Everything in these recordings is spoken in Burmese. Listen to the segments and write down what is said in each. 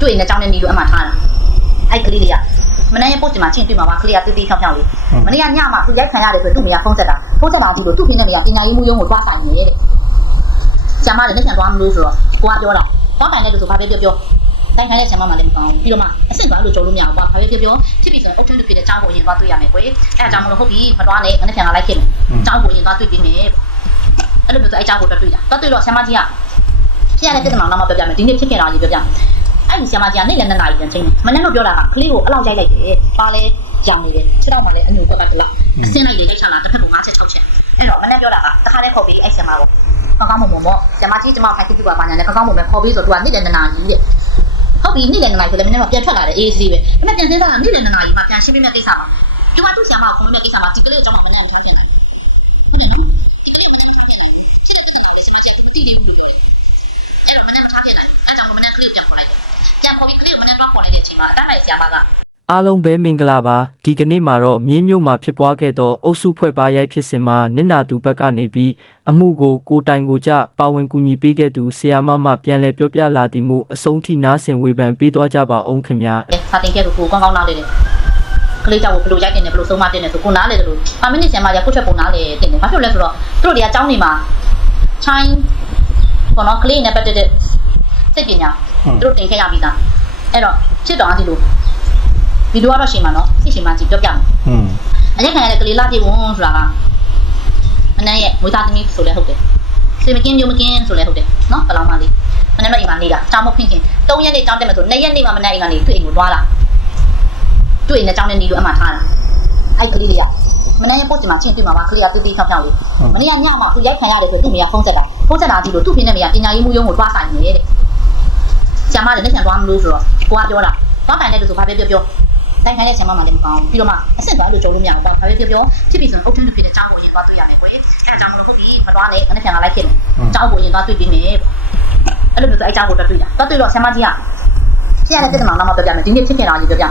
တွေ့နေအကြောင်းနဲ့နေလို့အမှထားတာအဲ့ကလေးလေးကမနေ့ကပို့ချင်မှာချင်းတွေ့မှာပါကလေးကတီးတီးဖြောင်းဖြောင်းလေးမနေ့ကညမှာသူရိုက်ခံရတယ်ဆိုသူ့မိကဖုန်းဆက်တာဖုန်းဆက်တာကြည့်လို့သူ့ဖိနေနေကပညာရေးမှုရုံးကိုသွားဆိုင်နေတဲ့ဆရာမလည်းလက်ခံသွားမလို့ဆိုတော့ကိုကပြောတာသွားတိုင်တဲ့လူဆိုဘာပဲပြောပြောတိုင်ခိုင်းတဲ့ဆရာမမှလည်းမကောင်းဘူးပြီးတော့မှအဆင့်သွားလို့ကြုံလို့မရဘူးကွာဘာပဲပြောပြောဖြစ်ပြီဆိုရင်အုတ်ထွန်းတစ်ဖြစ်တဲ့အကြောင်းကိုရင်သွားတွေ့ရမယ်ကွယ်အဲအကြောင်းမလို့ဟုတ်ပြီမသွားနဲ့မနေ့ကလိုက်ခဲ့မယ်အကြောင်းကိုရင်သွားတွေ့ပြီးမယ်အဲ့လိုမျိုးဆိုအဲအကြောင်းကိုတွေ့တွေ့တာသွားတွေ့တော့ဆရာမကြီးကဖြစ်ရတဲ့ပြဿနာတော့မပြောပြမယ်ဒီနေ့ဖြစ်ခဲ့တာကြီးပြောပြမယ် အဲ့ဒီဆရာမကြီးကနေ့လည်းနှစ်နာရီပြန်ချိန်တယ်မနေ့ကပြောတာကကလေးကိုအလောက်ရိုက်လိုက်တယ်ပါလဲရောင်နေတယ်ခြေတော့မှလည်းအညူကွက်ကတလားအစင်းလိုက်လေးရိုက်ချလာတစ်ဖက်က5ချက်6ချက်အဲ့တော့မနေ့ပြောတာကတခါတည်းခေါ်ပြီးအဲ့ဆရာမကိုကောင်းကောင်းမွန်မွန်ပေါ့ဆရာမကြီးကျမခိုင်ကြည့်ပြပါပါညာနဲ့ကောင်းကောင်းမွန်မွန်ခေါ်ပြီးဆိုတော့သူကနေ့လည်းနှစ်နာရီတဲ့ဟုတ်ပြီနေ့လည်းနှစ်နာရီဆိုလည်းမနေ့ကပြန်ထွက်လာတယ်အေးစီးပဲဒါပေမဲ့ပြန်စင်းစားတာနေ့လည်းနှစ်နာရီမှပြန်ရှင်းပြမယ့်ကိစ္စမှာသူကသူ့ဆရာမကိုခေါ်မယ့်ကိစ္စမှာဒီကလေးကိုကြောင်းမှမနေ့ကမထားချင်ဘူးတီးနေဘူးအဲ့တော့မနေ့မထားခဲ့နိုင်အဲ့ကြောင့်မနေ့ကလေးကိုပြန်ခေါ်လိုက်တယ်ပြန်ခေါ်ပြီးကလေးကိုမနေ့တော့ခေါ်လိုက်တဲ့အချိန်မှာတတ်တဲ့ ဆရာမကအားလုံးပဲမင်္ဂလာပါဒီကနေ့မှာတော့မြင်းမြို့မှာဖြစ်ပွားခဲ့သောအုပ်စုဖွဲ့ပါရိုက်ဖြစ်စဉ်မှာနင့်နာသူဘက်ကနေပြီးအမှုကိုကိုတိုင်ကိုကြပါဝင်ကူညီပေးခဲ့သူဆီယာမမပြန်လည်ပြောပြလာသည်မှုအဆုံးထိနားဆင်ဝေဖန်ပေးသွားကြပါအောင်ခင်ဗျာစာတင်ခဲ့လို့ကိုကောင်းကောင်းနားလေတယ်ကလေးကြောင့်ဘယ်လိုရိုက်တင်တယ်ဘယ်လိုဆုံးမတင်တယ်ဆိုကိုနားလေတယ်လို့5မိနစ်ဆင်မှကြာကိုချက်ပုံနားလေတင်တယ်ဘာဖြစ်လို့လဲဆိုတော့သူတို့တွေကအကြောင်းနေမှာ time ဘောနော်ကလေးနဲ့ပတ်သက်တဲ့စိတ်ပညာသူတို့တင်ခဲ့ရပြီးသားအဲ့တော့ဖြစ်တော့အဒီလို ဗီဒီယိုကတော့ရှင်မှာနော်သိရှင်မှာကြည့်ပြောပြမယ်อืมအရက်ခံရတဲ့ကလေးလာပြေဝန်ဆိုတာကမနေ့ရဲ့ဝေသားသမီးဆိုလဲဟုတ်တယ်စေမကင်းမျိုးမကင်းဆိုလဲဟုတ်တယ်နော်ဘယ်လောက်မှလေးမနေ့တော့အိမ်မှာနေတာတောင်းမဖင်ခင်3ရက်နေ့တောင်းတက်မယ်ဆို2ရက်နေ့မှမနေ့အိမ်ကနေသူ့အိမ်ကိုတွားလာတွေ့နေအကြောင်းနဲ့နေလို့အမှထားတာအဲ့ကလေးလေးကမနေ့ပို့ချင်မှာချင်းတွေ့မှာပါကလေးကတီးတီးဖြောင်းဖြောင်းလေးမနေ့ကညမှာသူရိုက်ခံရတယ်ဆိုသူ့မိကဖုန်းဆက်တာဖုန်းဆက်တာကြည့်လို့သူ့ဖိနေမိကပညာရေးမှုရုံးကိုတွားဆိုင်နေတဲ့ဆရာမလည်းလက်ခံသွားမလို့ဆိုတော့ကိုကပြောတာတွားတိုင်တဲ့လူဆိုဘာပဲပြောပြော တိုင်ခိုင်းတဲ့ဆရာမမှလည်းမကောင်းဘူးပြီးတော့မှအဆင့်သွားလို့ကြုံလို့မရဘူးဘာပဲပြောပြောဖြစ်ပြီဆိုရင်အုတ်ထွန်းတစ်ဖြစ်တဲ့အကြောင်းကိုရင်သွားတွေ့ရမယ်ကွယ်အဲအကြောင်းမလို့ဟုတ်ပြီမသွားနဲ့မနေ့ကလိုက်ခဲ့မယ်အကြောင်းကိုရင်သွားတွေ့ပြီးမယ်အဲ့လိုမျိုးဆိုအဲအကြောင်းကိုတွေ့တွေ့တာတွားတွေ့တော့ဆရာမကြီးကဖြစ်ရတဲ့ပြဿနာတော့မပြောပြမယ်ဒီနေ့ဖြစ်ခဲ့တာကြီးပြောပြ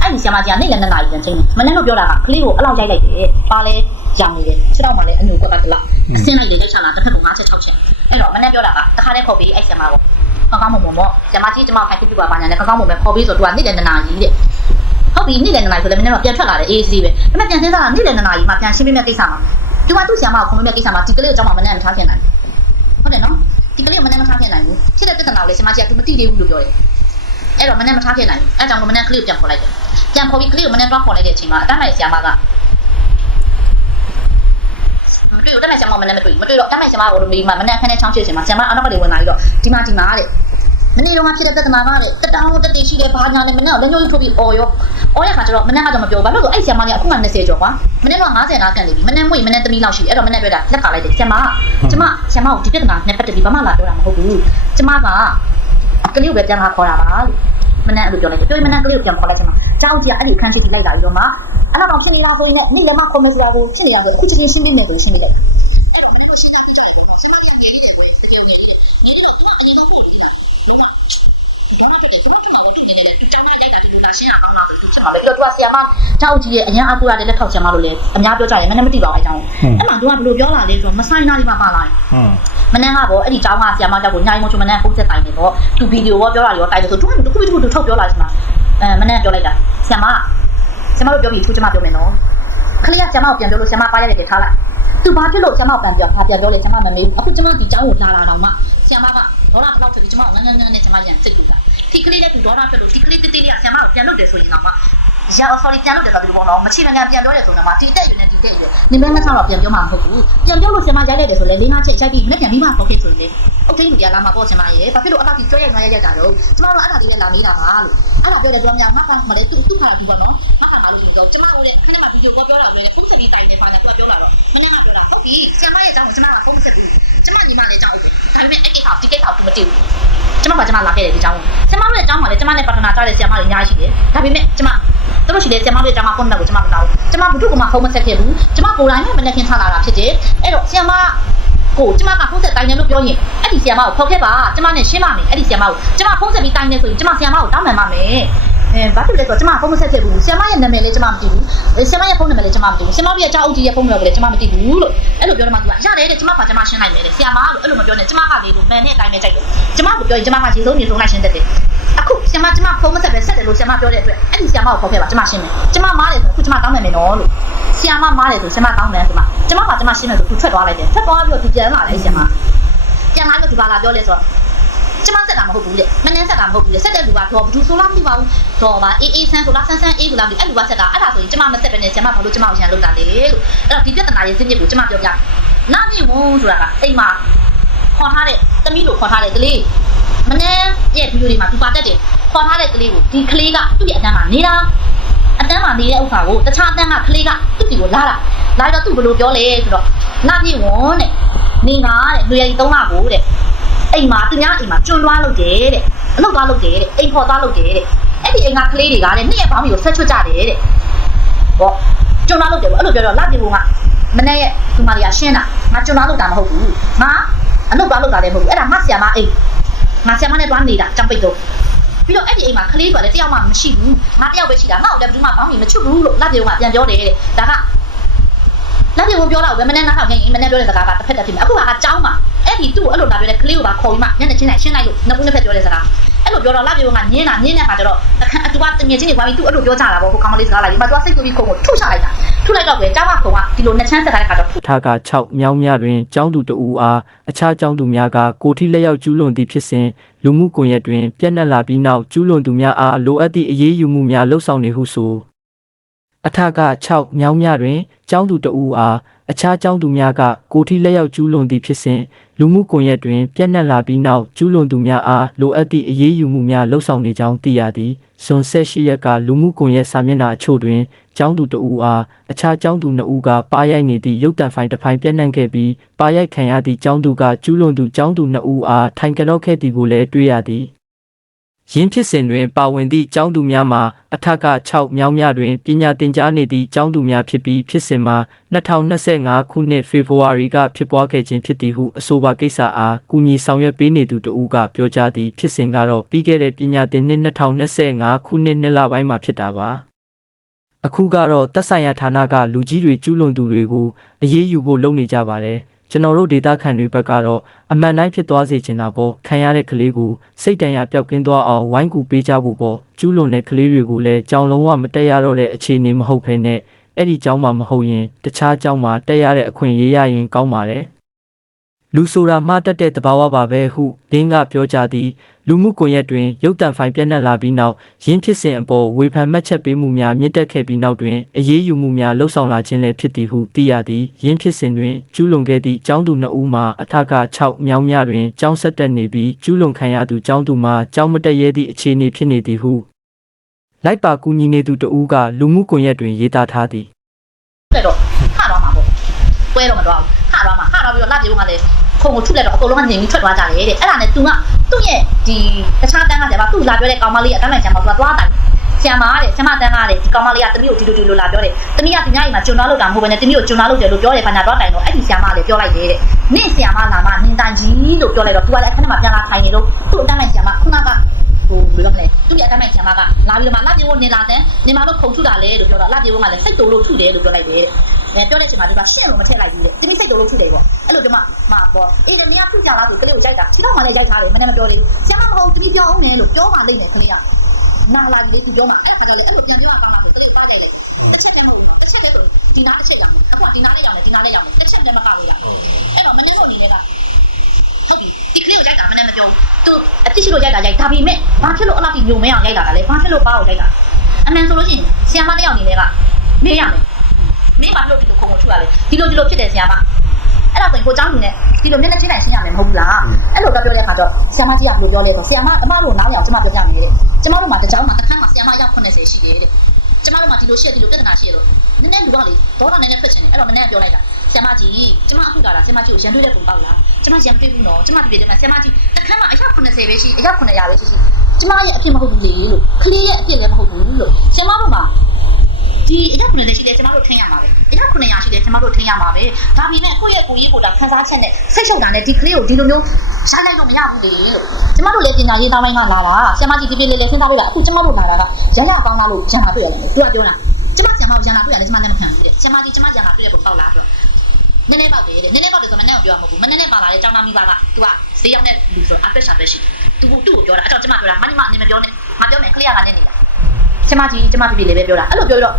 အဲ့ဒီဆရာမကြီးကနေ့လည်းနှစ်နာရီပြန်ချိန်တယ်မနေ့ကပြောတာကကလေးကိုအလောက်ရိုက်လိုက်တယ်ပါလဲရောင်နေတယ်ခြေတော့မှလည်းအညူကွက်ကတလားအစင်းလိုက်လေးရိုက်ချလာတစ်ဖက်က5ချက်6ချက်အဲ့တော့မနေ့ပြောတာကတခါတည်းခေါ်ပြီးအဲ့ဆရာမကိုကောင်းကောင်းမွန်မွန်ပေါ့ဆရာမကြီးကျမခိုင်ကြည့်ပြပါပါညာနဲ့ကောင်းကောင်းမွန်မွန်ခေါ်ပြီးဆိုတော့သူကနေ့လည်းနှစ်နာရီတဲ့ ဟုတ်ပြီနေ့လည်းနှစ်နာရီဆိုလည်းမနေ့ကပြန်ထွက်လာတယ်အေးစီးပဲဒါပေမဲ့ပြန်စင်းစားတာနေ့လည်းနှစ်နာရီမှပြန်ရှင်းပြမယ့်ကိစ္စမှာသူကသူ့ဆရာမကိုခေါ်မယ့်ကိစ္စမှာဒီကလေးကိုကြောင်းမှမနေ့ကမထားခင်နိုင်ဟုတ်တယ်နော်ဒီကလေးကိုမနေ့မထားခင်နိုင်ဘူးဖြစ်တဲ့ပြဿနာကိုလည်းဆရာမကြီးကသူမသိသေးဘူးလို့ပြောတယ်အဲ့တော့မနေ့မထားခင်နိုင်ဘူးအဲကြောင့်မနေ့ကလေးကိုပြန်ခေါ်လိုက်တယ်ပြန်ခေါ်ပြီးကလေးကိုမနေ့တော့ခေါ်လိုက်တဲ့အချိန်မှာအတန်းနိုင်ဆရာမကမတွေ့ဘူးတက်နိုင်ဆရာမမနေ့မတွေ့ဘူးမတွေ့တော့တက်နိုင်ဆရာမကိုလိုမေးမှမနေ့ခန်းနဲ့ချောင်းချစ်ဆရာမဆရာမအနောက်ကလေးဝင်လာပြီးတော့ဒီမှာဒီမှာတဲ့ မနေ့တော့ဖြစ်တဲ့ပြဿနာကလေတတောင်းတက်တည်ရှိတဲ့ဘာညာနဲ့မနေ့ကလုံးလုံးထုတ်ပြီးအော်ရောအော်ရခါကျတော့မနေ့ကတော့မပြောဘာလို့လဲအဲ့ဆရာမကြီးအခုမှ20ကျော်ကွာမနေ့က50နာကန်နေပြီမနေ့မွေမနေ့သမီးလောက်ရှိအဲ့တော့မနေ့ပြောတာလက်ကလိုက်တယ်ဆရာမကျမဆရာမကိုဒီပြဿနာနဲ့ပတ်သက်ပြီးဘာမှလာပြောတာမဟုတ်ဘူးကျမကကလေးကိုပဲပြန်လာခေါ်တာပါလို့မနေ့အဲ့လိုပြောလိုက်တယ်ပြောရင်မနေ့ကလေးကိုပြန်ခေါ်လိုက်ဆရာမကြောက်ကြီးကအဲ့ဒီခန်းရှိပြီးလိုက်လာပြီးတော့မှအဲ့တော့ဖြစ်နေတာဆိုရင်လည်းနေ့လည်းမခေါ်မစရာကိုဖြစ်နေတာဆိုအခုချင်းရှင်းနေတယ်ဆိုရှင်းနေတယ်အဲ့တော့မနေ့ကရှင်းတာပြကြတယ်ပေါ့ဆရာမကြီးကနေနေတယ်ပဲပြေဝင်တယ်အဲ့ဒီတော့တော့အရင်ကပို့ပြီးတာလုံးဝ ဘာမှဖြစ်တယ်ကျွန်တော်ကတော့တူနေတယ်ကျွန်မတိုက်တာဒီလိုလာရှင်းအောင်လားဆိုသူချက် မှာပဲပြီးတော့သူကဆီယာမတောက်ကြီးရဲ့အရင်အကူရတဲ့လက်ထောက်ဆီယာမလို့လေအများပြောကြတယ်မနေ့မသိပါဘူးအဲကြောင်းအဲ့မှာသူကဘယ်လိုပြောလာလဲဆိုတော့မဆိုင်နာလေးမှပါလာတယ်อืมမနေ့ကပေါ့အဲ့ဒီကျောင်းကဆီယာမကြောက်ကိုညာရီမို့ချမနေ့ဟုတ်ချက်တိုင်နေတော့သူဗီဒီယိုရောပြောတာရောတိုင်တယ်ဆိုသူကတခုပြီးတခုသူထုတ်ပြောလာချင်မှာအဲမနေ့ပြောလိုက်တာဆီယာမဆီယာမတို့ပြောပြီးခုကျမပြောမယ်နော်ခလေးကဆီယာမကိုပြန်ပြောလို့ဆီယာမပါရတဲ့ထားလိုက်သူဘာဖြစ်လို့ဆီယာမကိုပြန်ပြောဘာပြန်ပြောလဲဆီယာမမမေးဘူးအခုကျမဒီကျောင်းကိုလာလာတော့မှဆီယာမကဒေါ်လာတစ်လောက်ထွက်ပြီးကျမကိုငန်းငန်းငန်းနဲ့ဆီယာမရန်စိတ်ကူတာ ဒီကလေးလေးသူဒေါ်လာဖြစ်လို့ဒီကလေးတေးသေးလေးကဆရာမကိုပြန်လုပ်တယ်ဆိုရင်တော့မှရာ sorry ပြန်လုပ်တယ်ဆိုတော့ဒီလိုပေါ့နော်မချိမငံပြန်ပြောတယ်ဆိုတော့မှဒီတက်ယူနေဒီတက်ယူနေမမဆောက်တော့ပြန်ပြောမှာမဟုတ်ဘူးပြန်ပြောလို့ဆရာမရိုက်လိုက်တယ်ဆိုလဲလေးငါချက်ရိုက်ပြီးမနေ့ပြန်ပြီးမှပေါ့ခဲ့ဆိုရင်လေအုတ်သိန်းလူပြလာမှာပေါ့ဆရာမရေဘာဖြစ်လို့အဲ့ဒါဒီကျွဲရနွားရရကြတော့ကျမတို့အဲ့ဒါလေးလာမေးတာပါလို့အဲ့ဒါပြောတယ်တော့များငါကမလေးသူသူခါလာပြီပေါ့နော်ငါကမလို့ပြောကျမတို့လည်းခဏမှဗီဒီယိုကောပြောလာတယ်ပုံစံဒီတိုင်းနဲ့ပါတာသူကပြောလာတော့မနေ့ကပြောတာဟုတ်ပြီဆရာမရဲ့အကြောင်းကိုကျမကပုံစံဘူးကျမညီမလေးအကြောင်းဟုတ်တယ်ဒါပေမဲ့အဲ့ကိစ္စဒီကိစ္စကိုမတည် နောက်မှာကျမလာခဲ့တယ်ဒီကျောင်းကိုကျမတို့ရဲ့ကျောင်းမှာလည်းကျမနဲ့ပါတနာကြတဲ့ဆရာမတွေအများကြီးရှိတယ်ဒါပေမဲ့ကျမသူတို့ရှိတယ်ဆရာမတို့ကျောင်းမှာဖုန်းနံပါတ်ကိုကျမမတောင်းကျမဘုထုကမှဖုန်းမဆက်ခဲ့ဘူးကျမကိုယ်တိုင်နဲ့မနေ့ကင်းထလာတာဖြစ်တယ်အဲ့တော့ဆရာမကိုကျမကဖုန်းဆက်တိုင်းတယ်လို့ပြောရင်အဲ့ဒီဆရာမကိုခေါ်ခဲ့ပါကျမနဲ့ရှင်းပါမယ်အဲ့ဒီဆရာမကိုကျမဖုန်းဆက်ပြီးတိုင်းတယ်ဆိုရင်ကျမဆရာမကိုတောင်းပန်ပါမယ် အဲဘာဖြစ်လဲဆိုတော့ကျမဖုန်းမဆက်ခဲ့ဘူးဆရာမရဲ့နာမည်လည်းကျမမသိဘူးဆရာမရဲ့ဖုန်းနာမည်လည်းကျမမသိဘူးဆရာမရဲ့အကြောင်းအုပ်ကြီးရဲ့ဖုန်းနံပါတ်လည်းကျမမသိဘူးလို့အဲ့လိုပြောတော့မှသူကရတယ်တဲ့ကျမကကျမရှင်းလိုက်မယ်တဲ့ဆရာမလို့အဲ့လိုမပြောနဲ့ကျမကလေလို့မန်နဲ့အတိုင်းပဲကြိုက်တယ်ကျမကိုပြောရင်ကျမကရေဆုံးနေဆုံးလိုက်ရှင်းတတ်တယ်အခုဆရာမကျမဖုန်းမဆက်ပဲဆက်တယ်လို့ဆရာမပြောတဲ့အတွက်အဲ့ဒီဆရာမကိုခေါ်ခဲ့ပါကျမရှင်းမယ်ကျမမားတယ်ဆိုအခုကျမတောင်းမယ်မယ်နော်လို့ဆရာမမားတယ်ဆိုဆရာမတောင်းမယ်ဆိုမှကျမကကျမရှင်းမယ်ဆိုသူထွက်သွားလိုက်တယ်ထွက်သွားပြီးတော့သူပြန်လာတယ်ဆရာမပြန်လာပြီးတော့ဒီပါလာပြောလဲဆိုတော့ ကျမဆက်တာမဟုတ်ဘူးလေမနှမ်းဆက်တာမဟုတ်ဘူးလေဆက်တဲ့လူကတော့ဘူးဆိုလားမသိပါဘူးတော့ပါအေးအေးဆန်းဆိုလားဆန်းဆန်းအေးဆိုလားမသိအဲ့လူကဆက်တာအဲ့ဒါဆိုရင်ကျမမဆက်ပဲနဲ့ဆရာမဘာလို့ကျမကိုရန်လုပ်တာလဲလို့အဲ့တော့ဒီပြဿနာရဲ့စစ်မြစ်ကိုကျမပြောပြနားမြင့်ဝုန်းဆိုတာကအိမ်မှာခေါ်ထားတဲ့သမီးလို့ခေါ်ထားတဲ့ကလေးမနေ့ရဲ့ဗီဒီယိုတွေမှာသူပါတက်တယ်ခေါ်ထားတဲ့ကလေးကိုဒီကလေးကသူ့ရဲ့အတန်းမှာနေတာအတန်းမှာနေတဲ့ဥစ္စာကိုတခြားအတန်းကကလေးကသူ့စီကိုလာတာလာတော့သူ့ဘယ်လိုပြောလဲဆိုတော့နာပြေဝွန်းတဲ့နေနာတဲ့လူရည်သုံးလကိုတဲ့ အိမ်မှာသူများအိမ်မှာကျွန်းသွားလုပ်တယ်တဲ့အလုပ်သွားလုပ်တယ်တဲ့အိမ်ခေါ်သွားလုပ်တယ်တဲ့အဲ့ဒီအိမ်ကကလေးတွေကတဲ့နေ့ရက်ပေါင်းပြီးကိုဆက်ချွတ်ကြတယ်တဲ့ဟောကျွန်းသွားလုပ်တယ်ပေါ့အဲ့လိုပြောတော့လာပြေဝွန်းကမနေ့ရဲ့သူမလေးကရှင်းတာငါကျွန်းသွားလုပ်တာမဟုတ်ဘူးငါအလုပ်သွားလုပ်တာလည်းမဟုတ်ဘူးအဲ့ဒါငါဆီယာမအိမ်ငါဆရာမနဲ့တွားနေတာကြောင်ပိတ်တော့ပြီးတော့အဲ့ဒီအိမ်မှာကလေးဆိုတာလည်းတယောက်မှမရှိဘူးငါတယောက်ပဲရှိတာငါ့ကိုလည်းဘယ်သူမှဘောင်းမီမချွတ်ဘူးလို့လက်ပြေကပြန်ပြောတယ်တဲ့ဒါကလက်ပြေကပြောတာကိုပဲမနဲ့နောက်ထောင်ခဲ့ရင်မနဲ့ပြောတဲ့စကားကတစ်ဖက်တစ်ဖြစ်မယ်အခုကကြောင်းမှာ အဲ့ဒီသူ့ကိုအဲ့လိုလာပြောတဲ့ကလေးကိုပါခေါ်ပြီးမှညနေချင်းလိုက်ရှင်းလိုက်လို့နှစ်ခုနှစ်ဖက်ပြောတဲ့စကားအဲ့လိုပြောတော့လက်ပြေကငင်းတာငင်းတဲ့ခါကျတော့အခန်းအတူကတငယ်ချင်းတွေဝိုင်းပြီးသူ့အဲ့လိုပြောကြတာပေါ့ဟိုကောင်မလေးစကားလိုက်ဒီမှာသူကစိတ်ကူပြီးခုံကိုထုချလိုက်တာထုလိုက်တော့ပဲကြောင်းကခုံကဒီလိုနှစ်ချမ်းဆက်ထားတဲ့ခါတော့ထာက6မြောင်းမြတွင်ကျောင်းသူတဦးအားအခြားကျောင်းသူများကကိုထိလက်ရောက်ကျူးလွန်သည့်ဖြစ်စဉ်လူမှုကွန်ရက်တွင်ပြန့်နှံ့လာပြီးနောက်ကျူးလွန်သူများအားလိုအပ်သည့်အရေးယူမှုများလှုံ့ဆော်နေဟုဆိုအထက6မြောင်းမြတွင်ကျောင်းသူတဦးအားအခြားကျောင်းသူများကကိုထိလက်ရောက်ကျူးလွန်သည့်ဖြစ်စဉ် လူမှုကွန်ရက်တွင်ပြန့်နှံ့လာပြီးနောက်ကျူးလွန်သူများအားလိုအပ်သည့်အရေးယူမှုများလှုံ့ဆော်နေကြောင်းသိရသည်ဇွန်18ရက်ကလူမှုကွန်ရက်စာမျက်နှာအချို့တွင်ကျောင်းသူတဦးအားအခြားကျောင်းသူနှစ်ဦးကပါရိုက်နေသည့်ရုပ်တံဖိုင်တစ်ဖိုင်ပြန့်နှံ့ခဲ့ပြီးပါရိုက်ခံရသည့်ကျောင်းသူကကျူးလွန်သူကျောင်းသူနှစ်ဦးအားထိုင်ကလောက်ခဲ့သည်ကိုလည်းတွေ့ရသည် ရင်းဖြစ်စဉ်တွင်ပါဝင်သည့်ကျောင်းသူများမှာအထက်က6မြောင်းမြတွင်ပညာသင်ကြားနေသည့်ကျောင်းသူများဖြစ်ပြီးဖြစ်စဉ်မှာ2025ခုနှစ်ဖေဖော်ဝါရီကဖြစ်ပွားခဲ့ခြင်းဖြစ်သည်ဟုအဆိုပါကိစ္စအားကူညီဆောင်ရွက်ပေးနေသူတဦးကပြောကြားသည်ဖြစ်စဉ်ကတော့ပြီးခဲ့တဲ့ပညာသင်နှစ်2025ခုနှစ်နှစ်လပိုင်းမှာဖြစ်တာပါအခုကတော့တက်ဆိုင်ရာဌာနကလူကြီးတွေကျူးလွန်သူတွေကိုအရေးယူဖို့လုပ်နေကြပါတယ် ကျွန်တော်တို့ဒေတာခန်တွေဘက်ကတော့အမှန်တိုင်းဖြစ်သွားစေချင်တာပေါ့ခံရတဲ့ကလေးကိုစိတ်တန်ရာပျောက်ကင်းသွားအောင်ဝိုင်းကူပေးကြဖို့ပေါ့ကျူးလွန်တဲ့ကလေးတွေကိုလည်းကြောင်လုံးဝမတက်ရတော့တဲ့အခြေအနေမဟုတ်ဘဲနဲ့အဲ့ဒီကြောင်မှမဟုတ်ရင်တခြားကြောင်မှတက်ရတဲ့အခွင့်အရေးရရင်ကောင်းပါတယ် လူဆိုတာမှားတတ်တဲ့သဘာဝပါပဲဟုလင်းကပြောကြားသည်လူမှုကွန်ရက်တွင်ရုပ်တံဖိုင်ပြန့်နှံ့လာပြီးနောက်ရင်းဖြစ်စဉ်အပေါ်ဝေဖန်မှတ်ချက်ပေးမှုများမြင့်တက်ခဲ့ပြီးနောက်တွင်အရေးယူမှုများလှုံ့ဆော်လာခြင်းလည်းဖြစ်သည်ဟုသိရသည်ရင်းဖြစ်စဉ်တွင်ကျူးလွန်ခဲ့သည့်ကျောင်းသူနှစ်ဦးမှာအထက6မြောင်းမြတွင်ကျောင်းဆက်တက်နေပြီးကျူးလွန်ခံရသူကျောင်းသူမှာကျောင်းမတက်ရဲသည့်အခြေအနေဖြစ်နေသည်ဟုလိုက်ပါကူညီနေသူတဦးကလူမှုကွန်ရက်တွင်ရေးသားထားသည်ပြတော့ခါတော့မှာပေါ့ပွဲတော့မတော့ဘူးခါတော့မှာခါတော့ပြီးတော့လက်ပြေကလည်း ခုံကိုထုလိုက်တော့အကုန်လုံးကနေပြီးထွက်သွားကြတယ်တဲ့အဲ့ဒါနဲ့သူကသူ့ရဲ့ဒီတခြားတန်းကကျတော့သူ့လာပြောတဲ့ကောင်မလေးကတန်းလိုက်ချင်မှာသူကသွားတိုင်ဆရာမတဲ့ဆရာမတန်းကတဲ့ဒီကောင်မလေးကတမီးကိုဒီလိုဒီလိုလာပြောတယ်တမီးကဒီညအိမ်မှာကျွန်တော်လောက်တာမဟုတ်ဘဲနဲ့တမီးကိုကျွန်တော်လောက်တယ်လို့ပြောတယ်ဘာညာတော့တိုင်တော့အဲ့ဒီဆရာမလည်းပြောလိုက်တယ်တဲ့နင့်ဆရာမလာမနင်တိုင်ကြီးလို့ပြောလိုက်တော့သူကလည်းအခန်းထဲမှာပြန်လာထိုင်နေလို့သူ့အတန်းလိုက်ဆရာမခုနကဟိုဘယ်လိုလဲ သူ့ရဲ့အတန်းလိုက်ဆရာမကလာပြီးတော့မှလာပြေဖို့နေလာတဲ့နေမှာတော့ခုံထုတာလေလို့ပြောတော့လာပြေဖို့ကလည်းစိတ်တူလို့ထုတယ်လို့ပြောလိုက်တယ်တဲ့။အဲပြောတဲ့အချိန်မှာဒီကရှင့်လို့မထည့်လိုက်ဘူးတဲ့။ဒီမိစိတ်တော်လို့ထုတယ်ပေါ့။အဲ့လိုဒီမှာမှာပေါ့။အေးတမီးကပြကြလားဆိုကလေးကိုရိုက်တာ။ခြေတော့မှလည်းရိုက်ထားတယ်မနေ့မပြောသေးဘူး။ဆရာမမဟုတ်တမီးပြောအောင်မယ်လို့ပြောမှလိမ့်မယ်ကလေးက။နာလာလေသူပြောမှအဲ့ခါကျလေအဲ့လိုပြန်ပြောအောင်ကောင်းတာလို့ကလေးသားတယ်လေ။တစ်ချက်တည်းမဟုတ်ဘူး။တစ်ချက်တည်းဆိုဒီနားတစ်ချက်ကအခုကဒီနားလေးရောက်နေဒီနားလေးရောက်နေတစ်ချက်တည်းမကလို့လား။အဲ့တော့မနေ့ကအနေနဲ့ကဟုတ်ပြီဒီကလေးကိုရိုက်တာမ နေ့မပြောဘူး။ तू အဖြစ်ရှိလို့ရိုက်တာရိုက်ဒါပေမဲ့ဘာဖြစ်လို့အလားဒီညုံမဲအောင်ရိုက်တာလဲ။ဘာဖြစ်လို့ပါအောင်ရိုက်တာ။အမှန်ဆိုလို့ရှိရင်ဆရာမတစ်ယောက်အနေနဲ့ကမေးရမယ်။ မင်းမလို့ဒီလိုခုံခုံထူရလေဒီလိုဒီလိုဖြစ်တယ်ဆရာမအဲ့ဒါဆိုရင်ကိုเจ้าလူနဲ့ဒီလိုမျက်နှာချင်းတိုင်းရှင်းရမယ်မဟုတ်ဘူးလားအဲ့လိုကပြောတဲ့အခါတော့ဆရာမကြီးကဘယ်လိုပြောလဲဆိုဆရာမအမတို့နားရအောင်ကျမပြောပြမယ်တဲ့ကျမတို့မှာတကြောင်မှာတစ်ခါမှဆရာမရောက်80ရှိတယ်တဲ့ကျမတို့မှာဒီလိုရှိဒီလိုပြဿနာရှိရလို့နည်းနည်းလူကလေဒေါသနည်းနည်းထွက်ချင်တယ်အဲ့တော့မနေ့ကပြောလိုက်တာ ဆရာမကြီးကျမအခုလာတာဆရာမကြီးကိုရန်တွေ့တဲ့ပုံပေါက်လားကျမရန်တွေ့ဘူးနော်ကျမပြည်တယ်မှာဆရာမကြီးတစ်ခါမှအယောက်80ပဲရှိအယောက်900ပဲရှိရှိကျမရဲ့အဖြစ်မဟုတ်ဘူးလေလို့ကလေးရဲ့အဖြစ်လည်းမဟုတ်ဘူးလို့ဆရာမတို့မှာဒီအရက်90ရှိတယ်ကျမတို့ထင်ရမှာပဲအရက်900ရှိတယ်ကျမတို့ထင်ရမှာပဲဒါပေမဲ့ကိုယ့်ရဲ့ကိုယ်ရေးကိုယ်တာခန်းစားချက်နဲ့စိတ်ရှုပ်တာနဲ့ဒီကလေးကိုဒီလိုမျိုးရှားလိုက်တော့မရဘူးလေလို့ကျမတို့လည်းပညာရေးသားပိုင်းကလာတာဆရာမကြီးဒီပြေလေးလေးစဉ်းစားပေးပါအခုကျမတို့လာတာကရရကောင်းလားလို့ရန်လာတွေ့ရတယ်သူကပြောတာကျမဆရာမကိုရန်လာတွေ့ရတယ်ကျမလည်းမခံဘူးတဲ့ဆရာမကြီးကျမရန်လာတွေ့တဲ့ပုံပေါက်လားဆိုတော့ နည်းနည်းပေါက်တယ်တဲ့နည်းနည်းပေါက်တယ်ဆိုမနဲ့ကိုပြောမှာမဟုတ်ဘူးမနဲ့နဲ့ပါလာတဲ့ကျောင်းသားမိဘကသူကဈေးရောက်တဲ့လူဆိုအပက်ရှာပဲရှိတယ်သူကသူ့ကိုပြောတာအဲ့တော့ကျမပြောတာမနီမနေမပြောနဲ့လေးကငါနဲ့နေတာဆရာမကြီးကျမပြပြလေးပဲပြောတာအဲ့လိုပြောပြီးတော့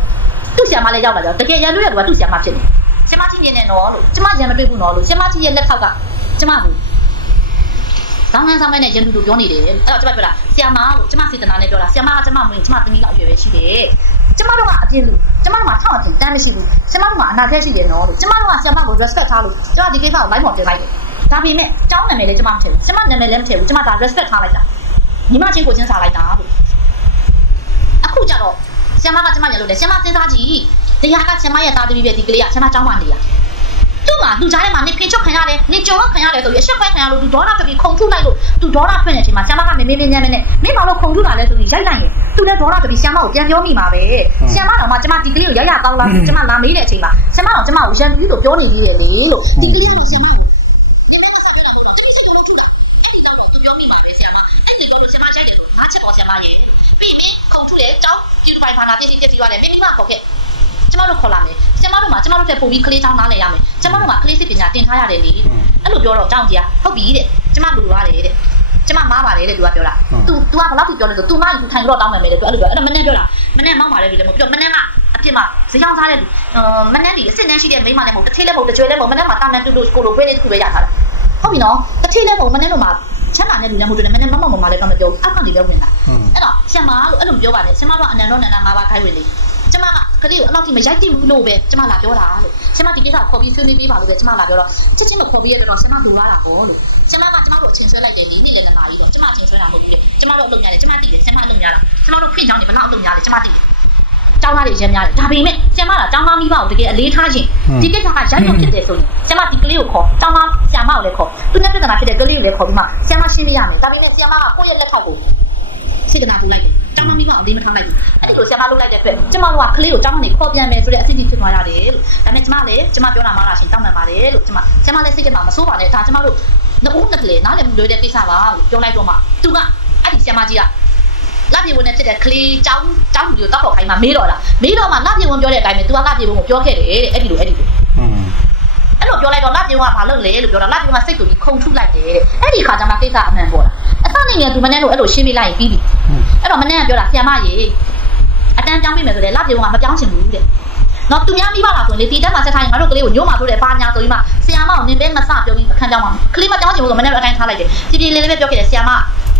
သူ့ဆရာမလေးရောက်လာကြတော့တကယ်ရန်လို့ရတော့သူ့ဆရာမဖြစ်နေဆရာမကြီးမြင်နေတော့လို့ကျမရန်မတွေ့ဘူးနော်လို့ဆရာမကြီးရဲ့လက်ထောက်ကကျမကိုဆောင်းဆန်းဆောင်းမဲနဲ့ရန်သူတို့ပြောနေတယ်အဲ့တော့ကျမပြောတာဆရာမလို့ကျမစေတနာနဲ့ပြောတာဆရာမကကျမမင်းကျမသမီးကအရွယ်ပဲရှိတယ် ကျမတို့ကအပြင်းလို့ကျမတို့ကထောက်အထင်တန်းမရှိဘူးကျမတို့ကအနာဂတ်ရှိတယ်နော်လို့ကျမတို့ကဆရာမကို respect ထားလို့ကျမဒီကိစ္စကို live ပေါ်တင်လိုက်တယ်ဒါပေမဲ့ကျောင်းနာမည်လည်းကျမမထည့်ဘူးကျမနာမည်လည်းမထည့်ဘူးကျမဒါ respect ထားလိုက်တာညီမချင်းကိုချင်းစားလိုက်တာလို့အခုကြတော့ဆရာမကကျမရလို့တယ်ဆရာမစဉ်းစားကြည့်တရားကဆရာမရဲ့သားသမီးပဲဒီကလေးကဆရာမကျောင်းမှာနေတာ သူ့မှာလူကြားထဲမှာနေဖင်ချုပ်ခံရတယ်နေကြုံခံရတယ်ဆိုပြီးအဆက်ခွဲခံရလို့သူဒေါနာတပြီးခုံထုလိုက်လို့သူဒေါနာဖွင့်တဲ့အချိန်မှာဆရာမကမေမေမင်းညမ်းနဲ့မင်းမလို့ခုံထုလာလဲဆိုပြီးရိုက်လိုက်ရင်သူလည်းဒေါနာတပြီးဆရာမကိုပြန်ပြောမိမှာပဲဆရာမတော်မှကျမဒီကလေးကိုရရကောင်းလားကျမလာမေးတဲ့အချိန်မှာဆရာမတော်ကျမကိုရန်ပြီးလို့ပြောနေသေးတယ်လေလို့ဒီကလေးကတော့ဆရာမကိုနေမကဆက်ပြောတော့မဟုတ်တော့တတိစိတ်တော့ထုလိုက်အဲ့ဒီတော့သူပြောမိမှာပဲဆရာမအဲ့ဒီတော့ဆရာမရိုက်တယ်ဆိုငါချက်ပေါ်ဆရာမရဲ့ပြီးပြီးခုံထုလေကြောင်းဒီဖိုင်ဖာနာတိတိတက်ပြီးရတယ်မိမိကခေါ်ခဲ့ ကျမတို့ခေါ်လာမယ်ကျမတို့မှာကျမတို့တက်ပို့ပြီးကလေးချောင်းနားလဲရမယ်ကျမတို့မှာကလေးစစ်ပညာတင်ထားရတယ်လေအဲ့လိုပြောတော့ကြောင်းကြီးကဟုတ်ပြီတဲ့ကျမလူရတယ်တဲ့ကျမမားပါတယ်တဲ့သူကပြောတာ तू तू ကဘယ်လောက်ထိပြောလဲဆို तू မ तू ထိုင်တော့တောင်းမယ်မယ်တဲ့ तू အဲ့လိုပြောအဲ့တော့မနဲ့ပြောတာမနဲ့မောက်ပါလေပြီလည်းမပြောမနဲ့ကအပြစ်မှာဈေးကြောင်းစားတဲ့လူမနဲ့ဒီအစ်စ်နှမ်းရှိတဲ့မိန်းမလည်းမဟုတ်တစ်ထည့်လည်းမဟုတ်တစ်ကြွယ်လည်းမဟုတ်မနဲ့မှာတာမန်တူတူကိုလိုပဲလေးတစ်ခုပဲရထားတာဟုတ်ပြီနော်တစ်ထည့်လည်းမဟုတ်မနဲ့တို့မှာချမ်းသာတဲ့လူလည်းမဟုတ်တယ်မနဲ့မမမမလည်းတော့မပြောဘူးအောက်ကနေလည်းဝင်တာ အဲ့တော့ဆရာမလို့အဲ့လိုပြောပါနဲ့ဆရာမတို့အနန္တောနန္ဒ၅ပါးခိုင်းဝင်လေကျမက ကလေးကိုအဲ့လောက်ထိမရိုက်တိဘူးလို့ပဲကျမလာပြောတာလို့ဆရာမဒီကိစ္စကိုခေါ်ပြီးဆွေးနွေးပေးပါလို့ပဲကျမလာပြောတော့ချက်ချင်းမခေါ်ပြီးရတော့ဆရာမလိုရတာပေါ့လို့ဆရာမကကျမတို့အချင်းဆွဲလိုက်တယ်ဒီနေ့လည်းနှစ်နာရီတော့ကျမအချင်းဆွဲတာမဟုတ်ဘူးလေကျမတို့အလုပ်များတယ်ကျမတည်တယ်ဆရာမအလုပ်များတာကျမတို့ခွင့်ကြောင်းနေဘယ်လောက်အလုပ်များလဲကျမတည်တယ်ကျောင်းသားတွေအရင်များတယ်ဒါပေမဲ့ဆရာမကကျောင်းသားမိဘကိုတကယ်အလေးထားခြင်းဒီကိစ္စကရိုက်ရုံဖြစ်တယ်ဆိုရင်ဆရာမဒီကလေးကိုခေါ်ကျောင်းသားဆရာမကိုလည်းခေါ်သူနဲ့ပြဿနာဖြစ်တဲ့ကလေးကိုလည်းခေါ်ပြီးမှဆရာမရှင်းပြရမယ်ဒါပေမဲ့ဆရာမကကိုယ့်ရဲ့လက်ထောက်ကိုစေတနာပူလိုက်တယ်ကျောင်းသားမိဘကိုအလေးမထားလိုက်ဘူး အဲ့ဒီလိုဆရာမလုပ်လိုက်တဲ့အတွက်ကျမတို့ကကလေးကိုကျောင်းကနေခေါ်ပြန်မယ်ဆိုတဲ့အစီအစဉ်ဖြစ်သွားရတယ်လို့ဒါပေမဲ့ကျမလည်းကျမပြောတာမှလားရှင်တောင်းပန်ပါတယ်လို့ကျမကျမလည်းစိတ်ကမှမစိုးပါနဲ့ဒါကျမတို့နှစ်ဦးနှစ်ကလေးနားလည်မှုလွယ်တဲ့ကိစ္စပါလို့ပြောလိုက်တော့မှသူကအဲ့ဒီဆရာမကြီးကလပြေဝင်နဲ့ဖြစ်တဲ့ကလေးကျောင်းကျောင်းလူကိုတောက်ခေါ်ခိုင်းမှမေးတော့တာမေးတော့မှလပြေဝင်ပြောတဲ့အတိုင်းပဲ तू ကလပြေဝင်ကိုပြောခဲ့တယ်တဲ့အဲ့ဒီလိုအဲ့ဒီလိုအဲ့လိုပြောလိုက်တော့လပြေဝင်ကဘာလုပ်လဲလို့ပြောတော့လပြေဝင်ကစိတ်ကိုကြီးခုန်ထုလိုက်တယ်တဲ့အဲ့ဒီခါကျမှကိစ္စအမှန်ပေါ်တာအစနေငယ်သူမနဲ့လို့အဲ့လိုရှင်းပြလိုက်ရင်ပြီးပြီအဲ့တော့မနဲ့ကပြောတာဆရာမကြီး အတန်းပြောင်းပြီးမယ်ဆိုလေလပြေဝင်ကမပြောင်းချင်ဘူးတဲ့နော်သူများမိဘလားဆိုရင်လေဒီတက်မှာဆက်ထားရင်ငါတို့ကလေးကိုညို့မှာတို့တယ်ပါညာဆိုပြီးမှဆီယာမကိုနင်ပဲမစပြောပြီးအခန်းကြောင်းမှာကလေးမပြောင်းချင်ဘူးဆိုမနေ့ကအတိုင်းထားလိုက်တယ်ကြည်ကြည်လေးလေးပဲပြောခဲ့တယ်ဆီယာမ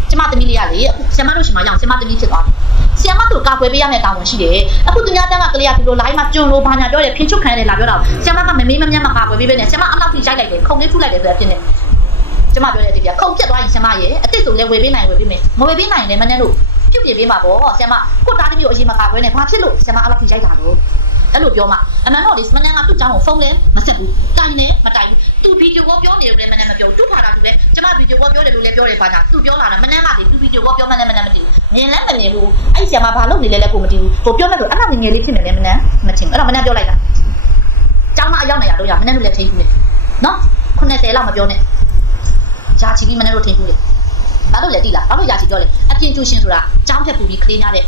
ကျမသမီးလေးရလေအခုဆီယာမတို့ရှင်မရအောင်ဆီယာမသမီးဖြစ်သွားပြီဆီယာမတို့ကာကွယ်ပေးရမယ့်တာဝန်ရှိတယ်အခုသူများတန်းကကလေးကဒီလို line မှာကျွန်းလို့ဘာညာပြောတယ်ဖင်ချုပ်ခံရတယ်လာပြောတာဆီယာမကမမေးမမြတ်မကာကွယ်ပေးပဲနဲ့ဆီယာမအလောက်ထိရိုက်လိုက်တယ်ခုံလေးထုလိုက်တယ်ဆိုတဲ့အဖြစ်နဲ့ကျမပြောတဲ့တည်းကခုံပြတ်သွားရင်ဆီယာမရဲ့အစ်စ်ဆိုလဲဝေပေးနိုင်ဝေပေးမယ်မဝေပေးနိုင်လည်းမနဲ့လို့ ပြုတ်ပြင်ပေးမှာပေါ့ဆရာမကိုတားတမျိုးအရင်မကာခွဲနဲ့ဘာဖြစ်လို့ဆရာမအဲ့လိုထိရိုက်တာလို့အဲ့လိုပြောမှာအမှန်တော့လေမနန်းကသူ့ကြောင်းကိုဖုန်းလဲမဆက်ဘူးတိုင်လဲမတိုင်ဘူးသူဗီဒီယိုကောပြောနေတယ်လို့လည်းမနန်းမပြောဘူးသူ့ခါတာသူပဲကျမဗီဒီယိုကောပြောတယ်လို့လည်းပြောတယ်ပါညာသူပြောလာတာမနန်းကလေသူဗီဒီယိုကောပြောမှလည်းမနန်းမသိဘူးမြင်လဲမမြင်ဘူးအဲ့ဆရာမဘာလုပ်နေလဲလဲကိုမသိဘူးကိုပြောမဲ့လို့အဲ့နောက်ငယ်လေးဖြစ်နေလဲမနန်းမချင်ဘူးအဲ့တော့မနန်းပြောလိုက်တာကျောင်းမအရောက်နေရလို့ရမနန်းတို့လည်းထိဘူးလေနော်90လောက်မပြောနဲ့ဂျာချီပြီးမနန်းတို့ထိဘူးလေဘာလို့လဲတိလားဘာလို့ဂျာချီပြောလဲ အပြင်ကျူရှင်ဆိုတာចောင်းဖြတ်ပူပြီးကလေးများတဲ့တ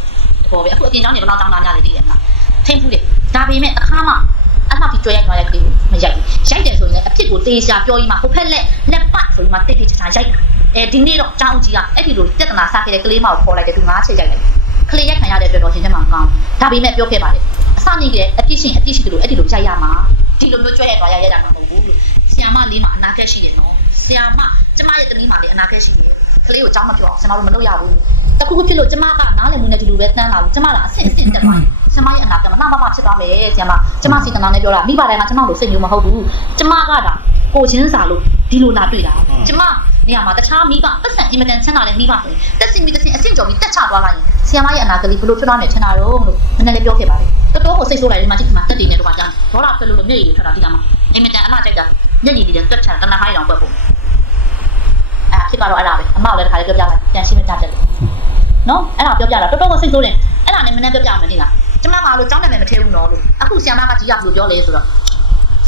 ဘောပဲအခုအပြင်ចောင်းနေတော့ចောင်းသားများနေတည်တယ်မှာထိမ့်ဘူးလေဒါပေမဲ့အခါမှာအမှပြီးကြွရိုက်သွားတဲ့ကလေးကိုမရိုက်ဘူးရိုက်တယ်ဆိုရင်အဖြစ်ကိုတေးရှာပြောပြီးမှဟိုဖက်လက်လက်ပတ်ဆိုပြီးမှတိတ်တိတ်ချာချာရိုက်အဲဒီနေ့တော့ចောင်းကြီးကအဲ့ဒီလိုပြဿနာစခဲ့တဲ့ကလေးမကိုခေါ်လိုက်တယ်သူငါးချိန်ရိုက်လိုက်ကလေးရက်ခံရတဲ့အတွက်တော့ရှင်ချက်မှကောင်းဒါပေမဲ့ပြောခဲ့ပါတယ်အစနေကအပြစ်ရှင်အပြစ်ရှိတယ်လို့အဲ့ဒီလိုရိုက်ရမှာဒီလိုမျိုးကြွရိုက်သွားရရတာမဟုတ်ဘူးလို့ဆီယမ်မလေးမှာအနာကက်ရှိတယ်နော်ဆီယမ်မကျမရဲ့ကလေးမှာလည်းအနာကက်ရှိတယ် ကလေးကိုကြောင်းမပြောအောင်ကျမတို့မလုပ်ရဘူးတခုခုဖြစ်လို့ကျမကနားလည်မှုနဲ့ဒီလိုပဲတန်းလာလို့ကျမကအဆင့်အဆင့်တက်သွားရင်ကျမရဲ့အနာဂတ်မနာမမဖြစ်သွားမယ်ဆီယာမကျမစီတနာနဲ့ပြောတာမိဘတိုင်းမှာကျမတို့စိတ်မျိုးမဟုတ်ဘူးကျမကဒါကိုချင်းစာလို့ဒီလိုလာတွေ့တာကျမနေရာမှာတခြားမိဘပတ်စံအင်မတန်ချမ်းသာတဲ့မိဘဆိုရင်တက်စီမီတက်စီအဆင့်ကျော်ပြီးတက်ချသွားလိုက်ရင်ဆီယာမရဲ့အနာဂတ်လေးဘယ်လိုဖြစ်သွားမယ်ထင်တာတော့လို့မနေ့လည်းပြောခဲ့ပါတယ်တော်တော်ကိုစိတ်ဆိုးလိုက်ဒီမှာကြည့်ဒီမှာတက်တည်နေတော့ကြာဒေါ်လာဖြစ်လို့မျက်ရည်တွေထွက်တာဒီကမှာအင်မတန်အလားကြိုက်တာမျက်ရည်တွေတက်ချတာတနဟားရောင်ပွက်ဖို့အဲ့ ဖြစ်သွားတော့အဲ့ဒါပဲအမောက်လည်းတစ်ခါလေးပြောပြလိုက်ပြန်ရှင်းမကြတယ်နော်အဲ့ဒါပြောပြတာတော်တော်ကိုစိတ်ဆိုးတယ်အဲ့ဒါနဲ့မနေ့ပြောပြမယ်ဒီလားကျမကလို့ကြောင်းတယ်မထည့်ဘူးနော်လို့အခုဆီယာမကကြီးကဘယ်လိုပြောလဲဆိုတော့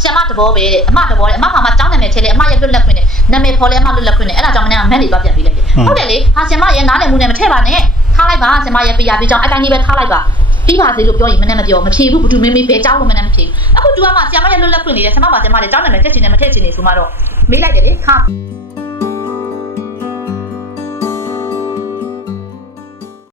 ဆီယာမတဘောပဲတဲ့အမတဘောတဲ့အမကမှကြောင်းတယ်မယ်ထည့်လေအမရဲ့လွတ်လက်ခွင့်နဲ့နာမည်ဖော်လဲအမလွတ်လက်ခွင့်နဲ့အဲ့ဒါကြောင့်မနေ့ကမက်လေးသွားပြန်ပြီးလိုက်တယ်ဟုတ်တယ်လေဟာဆီယာမရဲ့နားလည်မှုနဲ့မထည့်ပါနဲ့ထားလိုက်ပါဆီယာမရဲ့ပြရပြကြောင်းအတိုင်းကြီးပဲထားလိုက်ပါပြီးပါစေလို့ပြောရင်မနဲ့မပြောမဖြေဘူးဘသူမင်းမေးပဲကြောင်းလို့မနဲ့မဖြေဘူးအခုသူကမှဆီယာမရဲ့လွတ်လက်ခွင့်နေတယ်ဆီယာမပါဆီယာမလည်းကြောင်းတယ်မယ်ထည့်ချင်တယ်မထည့်ချင်နေဆိုမှတော့မေးလိုက်တယ်လေဟာ